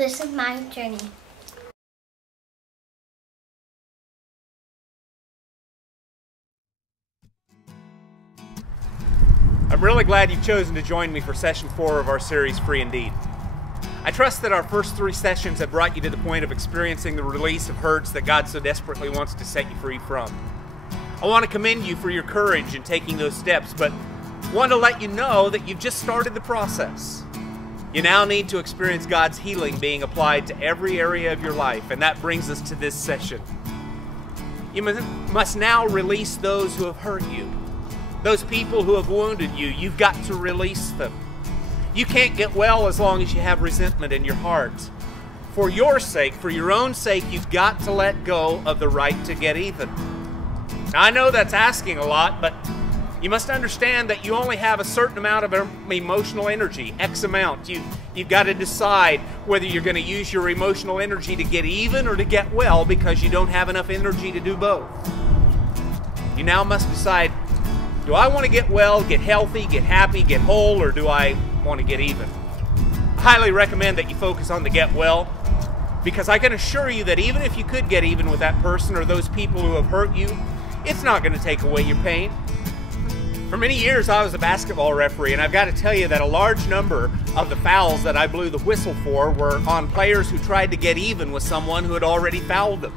This is my journey. I'm really glad you've chosen to join me for session 4 of our series, Free Indeed. I trust that our first 3 sessions have brought you to the point of experiencing the release of hurts that God so desperately wants to set you free from. I want to commend you for your courage in taking those steps, but want to let you know that you've just started the process. You now need to experience God's healing being applied to every area of your life, and that brings us to this session. You must now release those who have hurt you. Those people who have wounded you, you've got to release them. You can't get well as long as you have resentment in your heart. For your sake, for your own sake, you've got to let go of the right to get even. Now, I know that's asking a lot, but you must understand that you only have a certain amount of emotional energy, X amount. You've got to decide whether you're going to use your emotional energy to get even or to get well, because you don't have enough energy to do both. You now must decide, do I want to get well, get healthy, get happy, get whole, or do I want to get even? I highly recommend that you focus on the get well, because I can assure you that even if you could get even with that person or those people who have hurt you, it's not going to take away your pain. For many years, I was a basketball referee, and I've got to tell you that a large number of the fouls that I blew the whistle for were on players who tried to get even with someone who had already fouled them.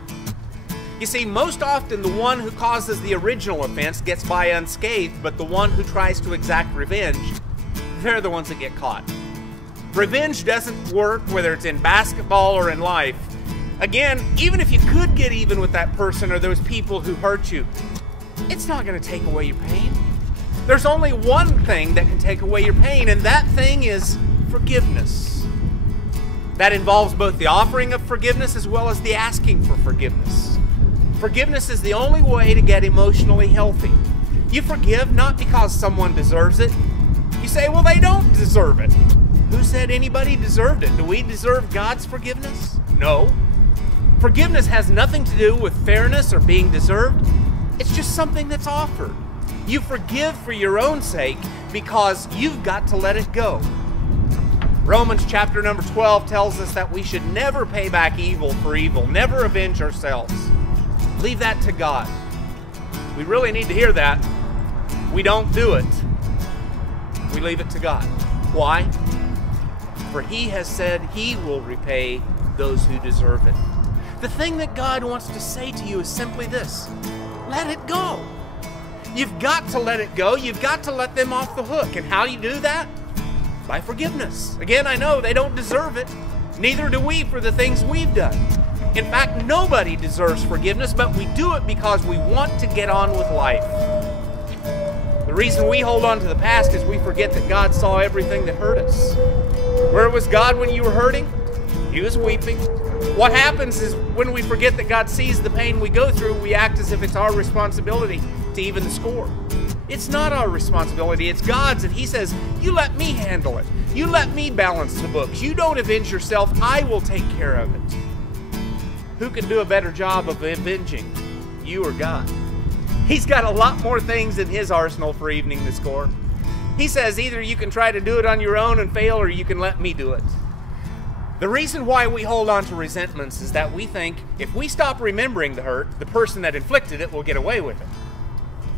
You see, most often the one who causes the original offense gets by unscathed, but the one who tries to exact revenge, they're the ones that get caught. Revenge doesn't work whether it's in basketball or in life. Again, even if you could get even with that person or those people who hurt you, it's not going to take away your pain. There's only one thing that can take away your pain, and that thing is forgiveness. That involves both the offering of forgiveness as well as the asking for forgiveness. Forgiveness is the only way to get emotionally healthy. You forgive not because someone deserves it. You say, well, they don't deserve it. Who said anybody deserved it? Do we deserve God's forgiveness? No. Forgiveness has nothing to do with fairness or being deserved. It's just something that's offered. You forgive for your own sake because you've got to let it go. Romans chapter number 12 tells us that we should never pay back evil for evil, never avenge ourselves. Leave that to God. We really need to hear that. We don't do it. We leave it to God. Why? For He has said He will repay those who deserve it. The thing that God wants to say to you is simply this: let it go. You've got to let it go. You've got to let them off the hook. And how do you do that? By forgiveness. Again, I know they don't deserve it. Neither do we for the things we've done. In fact, nobody deserves forgiveness, but we do it because we want to get on with life. The reason we hold on to the past is we forget that God saw everything that hurt us. Where was God when you were hurting? He was weeping. What happens is when we forget that God sees the pain we go through, we act as if it's our responsibility to even the score. It's not our responsibility, it's God's, and He says, you let me handle it. You let me balance the books. You don't avenge yourself, I will take care of it. Who can do a better job of avenging, you or God? He's got a lot more things in His arsenal for evening the score. He says either you can try to do it on your own and fail, or you can let me do it. The reason why we hold on to resentments is that we think if we stop remembering the hurt, the person that inflicted it will get away with it.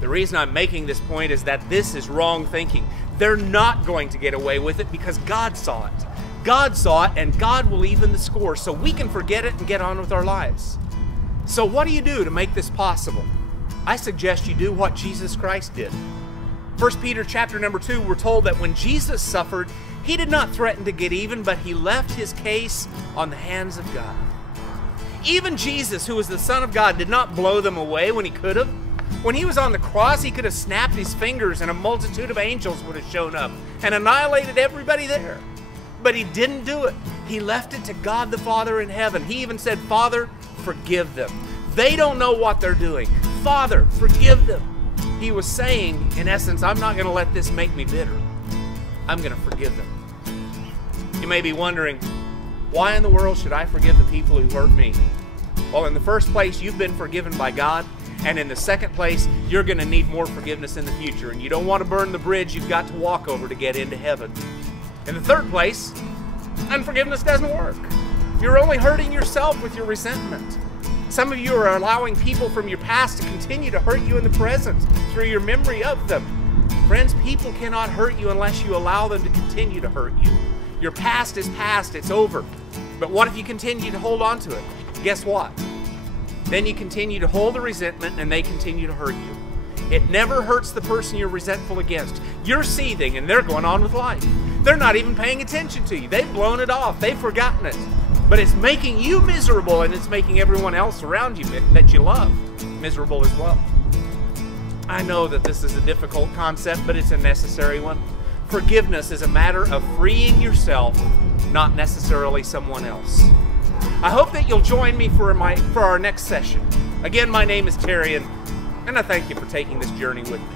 The reason I'm making this point is that this is wrong thinking. They're not going to get away with it because God saw it. God saw it, and God will even the score, so we can forget it and get on with our lives. So what do you do to make this possible? I suggest you do what Jesus Christ did. 1 Peter chapter number 2, we're told that when Jesus suffered, He did not threaten to get even, but He left His case on the hands of God. Even Jesus, who was the Son of God, did not blow them away when He could have. When He was on the cross, He could have snapped His fingers and a multitude of angels would have shown up and annihilated everybody there. But He didn't do it. He left it to God the Father in heaven. He even said, Father, forgive them. They don't know what they're doing. Father, forgive them. He was saying, in essence, I'm not going to let this make me bitter. I'm going to forgive them. You may be wondering, why in the world should I forgive the people who hurt me? Well, in the first place, you've been forgiven by God. And in the second place, you're going to need more forgiveness in the future. And you don't want to burn the bridge you've got to walk over to get into heaven. In the third place, unforgiveness doesn't work. You're only hurting yourself with your resentment. Some of you are allowing people from your past to continue to hurt you in the present through your memory of them. Friends, people cannot hurt you unless you allow them to continue to hurt you. Your past is past, it's over. But what if you continue to hold on to it? Guess what? Then you continue to hold the resentment and they continue to hurt you. It never hurts the person you're resentful against. You're seething and they're going on with life. They're not even paying attention to you. They've blown it off. They've forgotten it. But it's making you miserable, and it's making everyone else around you that you love miserable as well. I know that this is a difficult concept, but it's a necessary one. Forgiveness is a matter of freeing yourself, not necessarily someone else. I hope that you'll join me for our next session. Again, my name is Terry, and I thank you for taking this journey with me.